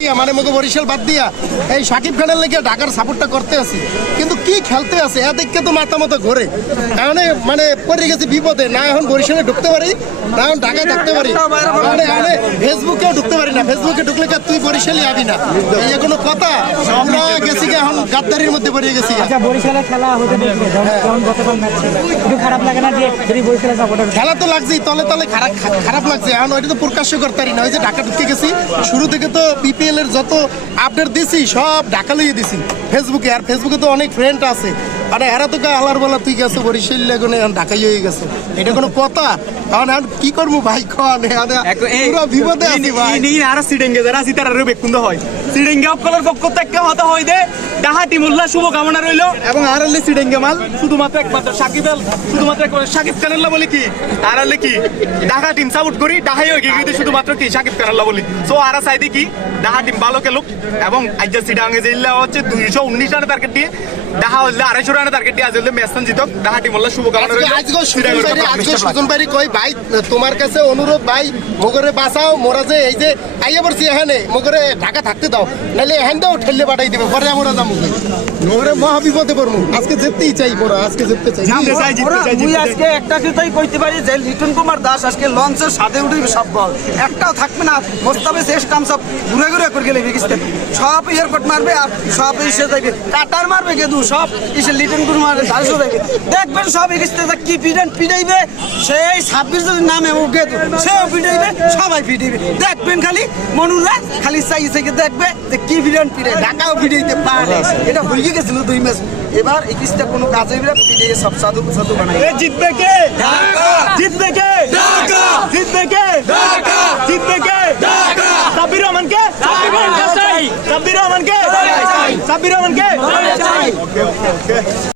মানে মুখে বরিশাল বাদ দিয়া এই সাকিব খানের লেগে ঢাকার সাপোর্টটা করতে আছি, কিন্তু কি খেলতে আছে এ দেখে তো মাথা মতো ঘোরে। এখন মানে পড়ে গেছি বিপদে, না এখন বরিশালে ঢুকতে পারি না এখন ঢাকায় থাকতে পারি, মানে ফেসবুকেও ঢুকতে পারি না। ফেসবুকে ঢুকলে তুই বরিশালে আবি না, এই কোনো কথা? আমরা গেছি এখন গাদ্দারির মধ্যে পড়ে গেছি। আচ্ছা, বরিশালে খেলা হতে দেখলে যখন গতকাল ম্যাচ ছিল, একটু খারাপ লাগে না যে যদি বরিশালে সাপোর্টার? খেলা তো লাগছেই, তলে তলে খারাপ লাগছে। এখন ওইটা তো প্রকাশ্য করতে পারি না। ওই যে ঢাকা ঢুকে গেছি, শুরু থেকে তো বিপিএল এর যত আপডেট দিছি সব ঢাকা লইয়ে দিছি ফেসবুকে। আর ফেসবুকে তো অনেক ফ্রেন্ড আছে, মানে এরা তো আলার বলা তুই গেছো বরিশাল এখন ঢাকাই হয়ে গেছে, এটা কোনো কথা? এখন এখন কি করবো ভাই, খান পুরো বিপদে আছি ভাই। আর সিডেঙ্গে যারা আছে তারা বেকুন্দ হয়, সিডেঙ্গে অকলের পক্ষ থেকে হতা হয় দে ডাহাটি মোল্লা শুভকামনা রইল। এবং আর হলে সিডেঙ্গে মাল শুধুমাত্র একমাত্র সাকিব সাকিব খানাল্লা বলি কি, আর হলে কি ঢাকা টিম সাপোর্ট করি, ঢাকাই হয়ে গিয়ে শুধুমাত্র কি সাকিব খানাল্লা বলি। সো আর চাইদি কি ঢাকা টিম ভালো খেলুক। এবং আজ সিডাঙ্গে যে হচ্ছে 219 রানের টার্গেট দিয়ে, ঢাকা হলে 250 রানের টার্গেট দিয়ে আজ হলে ম্যাচটা জিতক। ঢাকাটি মোল্লা শুভকামনা রইল। আজকে সুজন ভাই কই ভাই তোমার কাছে অনুরোধ ভাই, মোগরে বাঁচাও। মোরা যে এই যে আইয়া পড়ছি এখানে, মোগরে ঢাকা থাকতে দাও, নাহলে এখান দাও ঠেললে পাঠাই দিবে, পরে আমরা যাবো। মোগরে মহা বিপদে পড়বো। আজকে জিততেই চাই, মোরা আজকে জিততে চাই। মুই আজকে একটা কথাই কইতে পারি যে লিটন কুমার দাস আজকে লঞ্চের সাথে উঠে সব বল একটাও থাকবে না। মোস্তাফিজ শেষ কাম সব ঘুরে ঘুরে করে গেলে বিকিস্তে সব এয়ারপোর্ট মারবে আর সব এসে যাবে, কাটার মারবে গেদু সব এসে লিটন কুমার দাসও যাবে। দেখবেন সব এগিস্তে কি পিটাইবে, সেই 26 যদি নামে ও গেদু সেও পিটাইবে, সবাই পিটাইবে। দেখবেন খালি মনুরা খালি চাইছে দেখবে যে কি পিটাই ঢাকাও পিটাইতে পারে। এটা হয়ে গেছিল 2 ম্যাচ, এবার এগিস্তে কোনো কাজে পিটাইয়ে সব সাধু সাধু বানায়। জিতবে কে? জিতবে কে? জিতবে কে? জিতবে কে? সাব্বির রহমানকে, সাব্বির রহমানকে, সাব্বির রহমানকে,